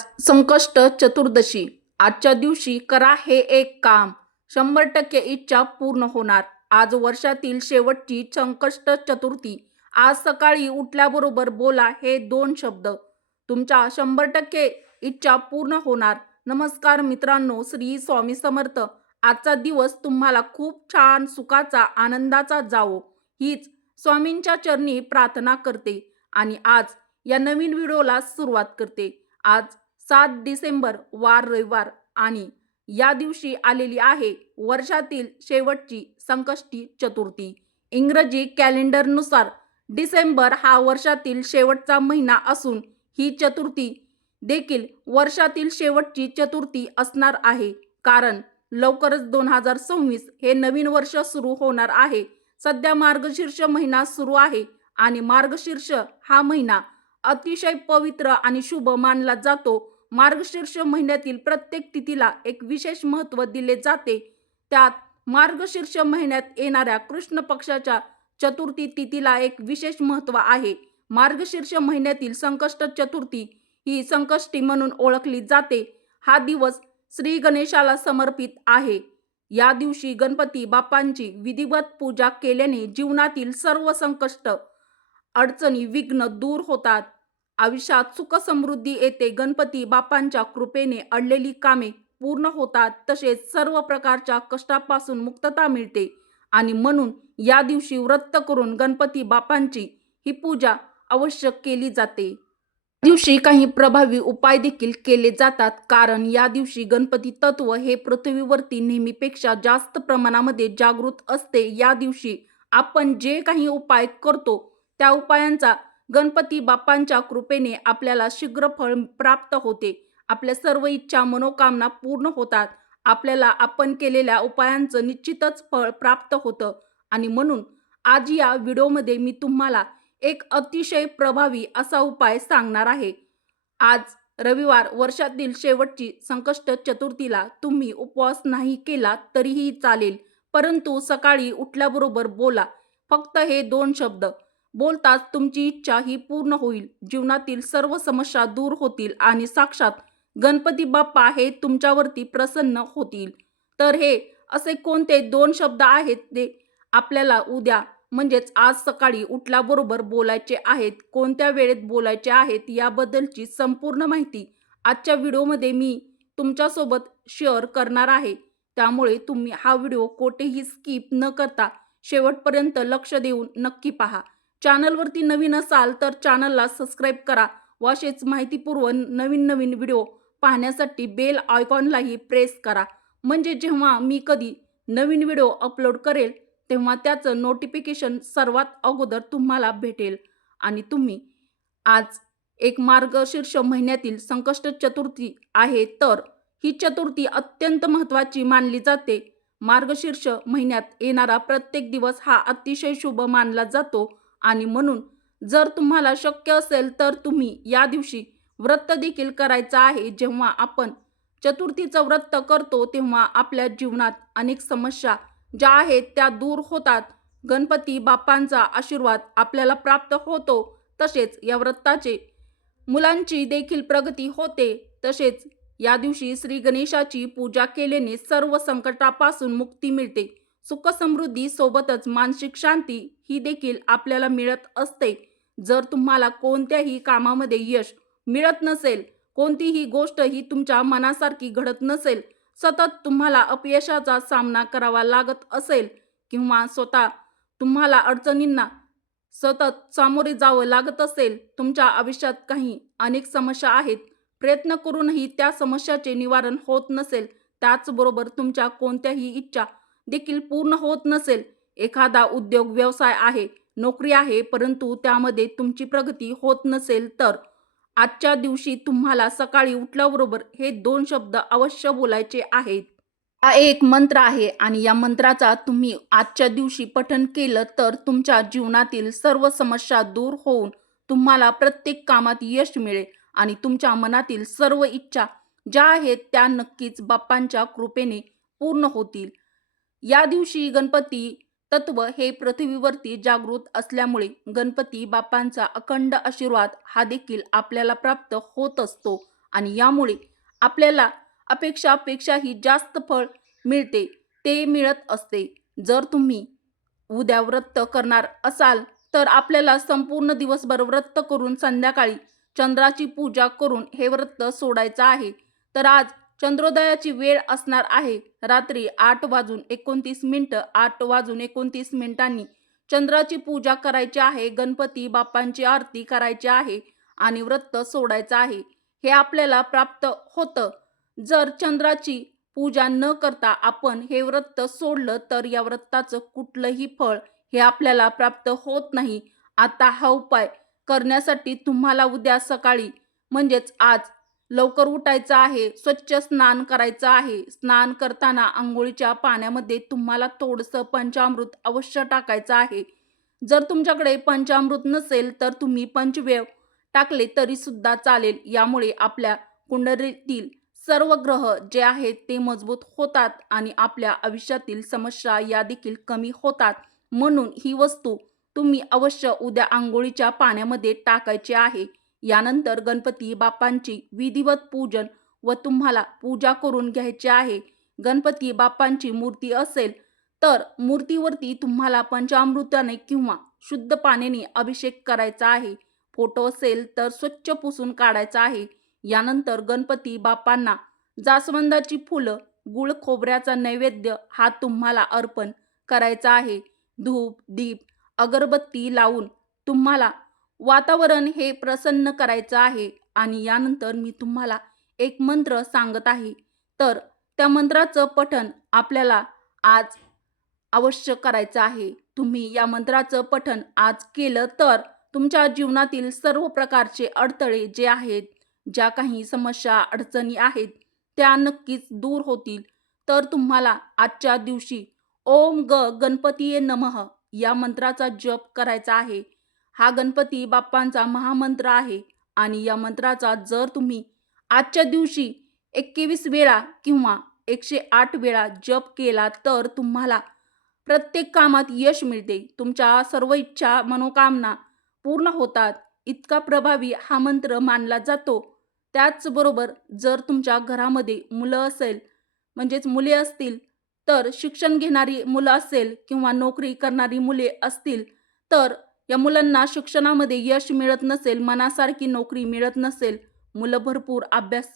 आज संकष्ट चतुर्दशी। आजच्या दिवशी करा हे एक काम, 100% इच्छा पूर्ण होणार। आज वर्षातील शेवटची संकष्ट चतुर्थी। आज सकाळी उठल्याबरोबर बोला हे 2 शब्द, तुमच्या 100% इच्छा पूर्ण होणार। नमस्कार मित्रांनो, श्री स्वामी समर्थ। आजचा दिवस तुम्हाला खूप छान, सुखाचा, आनंदाचा जावो हीच स्वामींच्या चरणी प्रार्थना करते आणि आज या नवीन व्हिडिओला सुरुवात करते। आज 7 डिसेंबर वार रविवार आणि या दिवशी आलेली आहे वर्षातील शेवटची संकष्टी चतुर्थी। इंग्रजी कॅलेंडरनुसार डिसेंबर हा वर्षातील शेवटचा महिना असून ही चतुर्थी देखील वर्षातील शेवटची चतुर्थी असणार आहे, कारण लवकरच 2026 हे नवीन वर्ष सुरू होणार आहे। सध्या मार्गशीर्ष महिना सुरू आहे आणि मार्गशीर्ष हा महिना अतिशय पवित्र आणि शुभ मानला जातो। मार्गशीर्ष महिन्यातील प्रत्येक तिथीला एक विशेष महत्त्व दिले जाते। त्यात मार्गशीर्ष महिन्यात येणाऱ्या कृष्ण पक्षाच्या चतुर्थी तिथीला एक विशेष महत्त्व आहे। मार्गशीर्ष महिन्यातील संकष्ट चतुर्थी ही संकष्टी म्हणून ओळखली जाते। हा दिवस श्री गणेशाला समर्पित आहे। या दिवशी गणपती बाप्पांची विधिवत पूजा केल्याने जीवनातील सर्व संकष्ट, अडचणी, विघ्न दूर होतात। आयुष्यात सुख समृद्धी येते। गणपती बाप्पांच्या कृपेने अडलेली कामे पूर्ण होतात, तसेच सर्व प्रकारच्या कष्टापासून मुक्तता मिळते आणि म्हणून या दिवशी व्रत करून गणपती बाप्पांची ही पूजा अवश्य केली जाते। या दिवशी काही प्रभावी उपाय देखील केले जातात, कारण या दिवशी गणपती तत्व हे पृथ्वीवरती नेहमीपेक्षा जास्त प्रमाणामध्ये जागृत असते। या दिवशी आपण जे काही उपाय करतो त्या उपायांचा गणपती बाप्पांच्या कृपेने आपल्याला शीघ्र फळ प्राप्त होते। आपल्या सर्व इच्छा मनोकामना पूर्ण होतात। आपल्याला आपण केलेल्या उपायांचं निश्चितच फळ प्राप्त होतं आणि म्हणून आज या व्हिडिओमध्ये मी तुम्हाला एक अतिशय प्रभावी असा उपाय सांगणार आहे। आज रविवार, वर्षातील शेवटची संकष्ट चतुर्थीला तुम्ही उपवास नाही केला तरीही चालेल, परंतु सकाळी उठल्याबरोबर बोला फक्त हे 2 शब्द। बोलताच तुमची इच्छा ही पूर्ण होईल, जीवनातील सर्व समस्या दूर होतील आणि साक्षात गणपती बाप्पा हे तुमच्यावरती प्रसन्न होतील। तर हे असे कोणते 2 शब्द आहेत ते आपल्याला उद्या म्हणजेच आज सकाळी उठल्याबरोबर बोलायचे आहेत, कोणत्या वेळेत बोलायचे आहेत याबद्दलची संपूर्ण माहिती आजच्या व्हिडिओमध्ये मी तुमच्यासोबत शेअर करणार आहे। त्यामुळे तुम्ही हा व्हिडिओ कोठेही स्किप न करता शेवटपर्यंत लक्ष देऊन नक्की पहा। चॅनलवरती नवीन असाल तर चॅनलला सबस्क्राईब करा व असेच माहितीपूर्ण नवीन व्हिडिओ पाहण्यासाठी बेल आयकॉनलाही प्रेस करा, म्हणजे जेव्हा मी कधी नवीन व्हिडिओ अपलोड करेल तेव्हा त्याचं नोटिफिकेशन सर्वात अगोदर तुम्हाला भेटेल। आणि तुम्ही आज एक मार्गशीर्ष महिन्यातील संकष्ट चतुर्थी आहे, तर ही चतुर्थी अत्यंत महत्त्वाची मानली जाते। मार्गशीर्ष महिन्यात येणारा प्रत्येक दिवस हा अतिशय शुभ मानला जातो आणि म्हणून जर तुम्हाला शक्य असेल तर तुम्ही या दिवशी व्रत देखील करायचं आहे। जेव्हा आपण चतुर्थीचं व्रत करतो तेव्हा आपल्या जीवनात अनेक समस्या ज्या आहेत त्या दूर होतात। गणपती बाप्पांचा आशीर्वाद आपल्याला प्राप्त होतो, तसेच या व्रताचे मुलांची देखील प्रगती होते। तसेच या दिवशी श्री गणेशाची पूजा केल्याने सर्व संकटापासून मुक्ती मिळते। सुख समृद्धी सोबतच मानसिक शांती ही देखील आपल्याला मिळत असते। जर तुम्हाला कोणत्याही कामामध्ये यश मिळत नसेल, कोणतीही गोष्ट ही तुमच्या मनासारखी घडत नसेल, सतत तुम्हाला अपयशाचा सामना करावा लागत असेल किंवा स्वतः तुम्हाला अडचणींना सतत सामोरे जावं लागत असेल, तुमच्या आयुष्यात काही अनेक समस्या आहेत, प्रयत्न करूनही त्या समस्याचे निवारण होत नसेल, त्याचबरोबर तुमच्या कोणत्याही इच्छा देखील पूर्ण होत नसेल, एखादा उद्योग व्यवसाय आहे, नोकरी आहे, परंतु त्यामध्ये तुमची प्रगती होत नसेल, तर आजच्या दिवशी तुम्हाला सकाळी उठल्याबरोबर हे 2 शब्द अवश्य बोलायचे आहेत। हा एक मंत्र आहे आणि या मंत्राचा तुम्ही आजच्या दिवशी पठण केलं तर तुमच्या जीवनातील सर्व समस्या दूर होऊन तुम्हाला प्रत्येक कामात यश मिळेल आणि तुमच्या मनातील सर्व इच्छा ज्या आहेत त्या नक्कीच बाप्पांच्या कृपेने पूर्ण होतील। या दिवशी गणपती तत्व हे पृथ्वीवरती जागृत असल्यामुळे गणपती बाप्पांचा अखंड आशीर्वाद हा देखील आपल्याला प्राप्त होत असतो आणि यामुळे आपल्याला अपेक्षापेक्षाही जास्त फळ मिळते ते मिळत असते. जर तुम्ही उद्या व्रत करणार असाल तर आपल्याला संपूर्ण दिवसभर व्रत करून संध्याकाळी चंद्राची पूजा करून हे व्रत सोडायचं आहे. तर आज चंद्रोदयाची वेळ असणार आहे रात्री 8:29 8:29 चंद्राची पूजा करायची आहे, गणपती बाप्पांची आरती करायची आहे आणि व्रत सोडायचं आहे. हे आपल्याला प्राप्त होतं. जर चंद्राची पूजा न करता आपण हे व्रत सोडलं तर या व्रताचं कुठलंही फळ हे आपल्याला प्राप्त होत नाही. आता हा उपाय करण्यासाठी तुम्हाला उद्या सकाळी म्हणजेच आज लवकर उठायचं आहे, स्वच्छ स्नान करायचं आहे. स्नान करताना अंघोळीच्या पाण्यामध्ये तुम्हाला थोडंसं पंचामृत अवश्य टाकायचं आहे. जर तुमच्याकडे पंचामृत नसेल तर तुम्ही पंचवेव टाकले तरी सुद्धा चालेल. यामुळे आपल्या कुंडलीतील सर्व ग्रह जे आहेत ते मजबूत होतात आणि आपल्या आयुष्यातील समस्या या देखील कमी होतात. म्हणून ही वस्तू तुम्ही अवश्य उद्या अंघोळीच्या पाण्यामध्ये टाकायची आहे. यानंतर गणपती बाप्पांची विधिवत पूजन व तुम्हाला पूजा करून घ्यायची आहे. गणपती बाप्पांची मूर्ती असेल तर मूर्तीवरती तुम्हाला पंचामृताने किंवा शुद्ध पाण्याने अभिषेक करायचा आहे. फोटो असेल तर स्वच्छ पुसून काढायचा आहे. यानंतर गणपती बाप्पांना जास्वंदाची फुलं, गुळ खोबऱ्याचा नैवेद्य हा तुम्हाला अर्पण करायचा आहे. धूप, दीप, अगरबत्ती लावून तुम्हाला वातावरण हे प्रसन्न करायचं आहे. आणि यानंतर मी तुम्हाला एक मंत्र सांगत आहे, तर त्या मंत्राचं पठण आपल्याला आज अवश्य करायचं आहे. तुम्ही या मंत्राचं पठण आज केलं तर तुमच्या जीवनातील सर्व प्रकारचे अडथळे जे आहेत, ज्या काही समस्या अडचणी आहेत त्या नक्कीच दूर होतील. तर तुम्हाला आजच्या दिवशी ओम गणपतीये नमः या मंत्राचा जप करायचा आहे. हा गणपती बाप्पांचा महामंत्र आहे आणि या मंत्राचा जर तुम्ही आजच्या दिवशी 21 वेळा किंवा 108 वेळा जप केला तर तुम्हाला प्रत्येक कामात यश मिळते. तुमच्या सर्व इच्छा मनोकामना पूर्ण होतात. इतका प्रभावी हा मंत्र मानला जातो. त्याचबरोबर जर तुमच्या घरामध्ये मुलं असेल म्हणजेच मुले असतील तर शिक्षण घेणारी मुलं असेल किंवा नोकरी करणारी मुले असतील तर या मुलांना शिक्षणामध्ये यश मिळत नसेल, मनासारखी नोकरी मिळत नसेल, मुलं भरपूर अभ्यास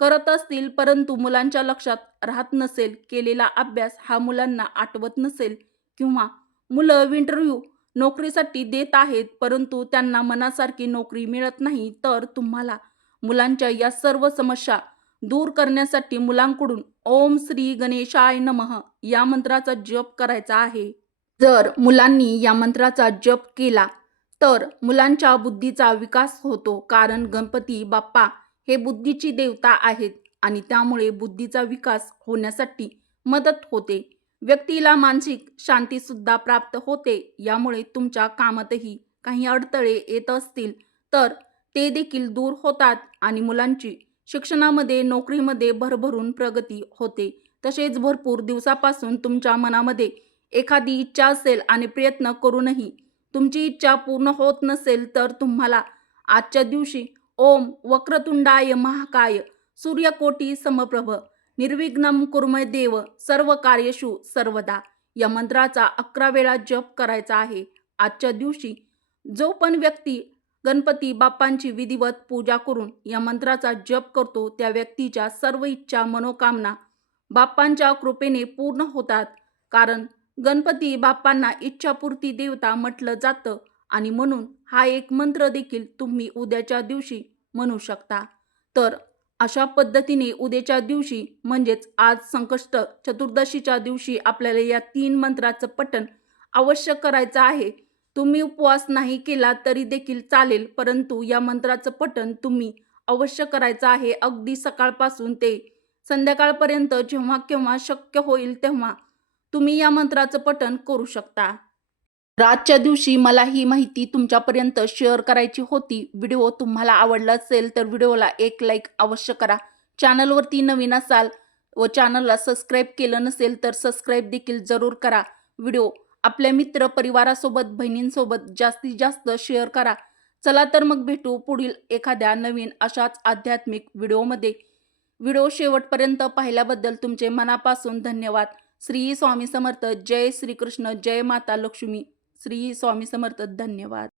करत असतील परंतु मुलांच्या लक्षात राहत नसेल, केलेला अभ्यास हा मुलांना आठवत नसेल किंवा मुलं इंटरव्ह्यू नोकरीसाठी देत आहेत परंतु त्यांना मनासारखी नोकरी मिळत नाही, तर तुम्हाला मुलांच्या या सर्व समस्या दूर करण्यासाठी मुलांकडून ओम श्री गणेशाय नमः या मंत्राचा जप करायचा आहे. जर मुलांनी या मंत्राचा जप केला तर मुलांच्या बुद्धीचा विकास होतो, कारण गणपती बाप्पा हे बुद्धीची देवता आहेत आणि त्यामुळे बुद्धीचा विकास होण्यासाठी मदत होते. व्यक्तीला मानसिक शांती सुद्धा प्राप्त होते. यामुळे तुमच्या कामातही काही अडथळे येत असतील तर ते देखील दूर होतात आणि मुलांची शिक्षणामध्ये नोकरीमध्ये भरभरून प्रगती होते. तसेच भरपूर दिवसापासून तुमच्या मनामध्ये एखादी इच्छा असेल आणि प्रयत्न करूनही तुमची इच्छा पूर्ण होत नसेल तर तुम्हाला आजच्या दिवशी ओम वक्रतुंडाय महाकाय सूर्यकोटी समप्रभ निर्विघ्नं कुर्मे देव सर्व कार्येषु सर्वदा या मंत्राचा 11 वेळा जप करायचा आहे. आजच्या दिवशी जो पण व्यक्ती गणपती बाप्पांची विधिवत पूजा करून या मंत्राचा जप करतो त्या व्यक्तीच्या सर्व इच्छा मनोकामना बाप्पांच्या कृपेने पूर्ण होतात. कारण गणपती बाप्पांना इच्छापूर्ती देवता म्हटलं जातं आणि म्हणून हा एक मंत्र देखील तुम्ही उद्याच्या दिवशी म्हणू शकता. तर अशा पद्धतीने उद्याच्या दिवशी म्हणजेच आज संकष्ट चतुर्दशीच्या दिवशी आपल्याला या 3 मंत्राचं पठण अवश्य करायचं आहे. तुम्ही उपवास नाही केला तरी देखील चालेल, परंतु या मंत्राचं पठण तुम्ही अवश्य करायचं आहे. अगदी सकाळपासून ते संध्याकाळपर्यंत जेव्हा केव्हा शक्य होईल तेव्हा तुम्ही या मंत्राचं पठण करू शकता. आजच्या दिवशी मला ही माहिती तुमच्यापर्यंत शेअर करायची होती. व्हिडिओ तुम्हाला आवडला असेल तर व्हिडिओला एक लाईक अवश्य करा. चॅनलवरती नवीन असाल व चॅनलला सबस्क्राईब केलं नसेल तर सबस्क्राईब देखील जरूर करा. व्हिडिओ आपल्या मित्र परिवारासोबत बहिणींसोबत जास्तीत जास्त शेअर करा चला तर मग भेटू पुढील एखाद्या नवीन अशाच आध्यात्मिक व्हिडिओमध्ये. व्हिडिओ शेवटपर्यंत पाहिल्याबद्दल तुमचे मनापासून धन्यवाद. श्री स्वामी समर्थ. जय श्रीकृष्ण. जय माता लक्ष्मी. श्री स्वामी समर्थ. धन्यवाद.